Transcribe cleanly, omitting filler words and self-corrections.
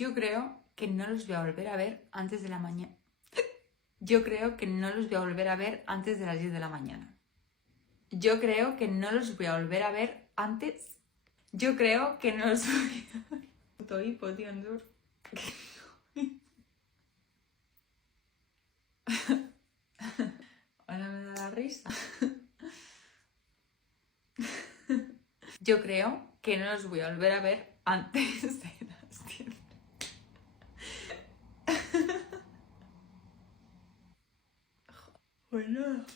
Yo creo que no los voy a volver a ver antes de la mañana. Yo creo que no los voy a volver a ver antes de las 10 de la mañana. Yo creo que no los voy a volver a ver antes. Yo creo que no los voy a ver. Puto hipo, tío, Andur. Ahora me da la risa. Yo creo que no los voy a volver a ver antes de las 10. Bueno.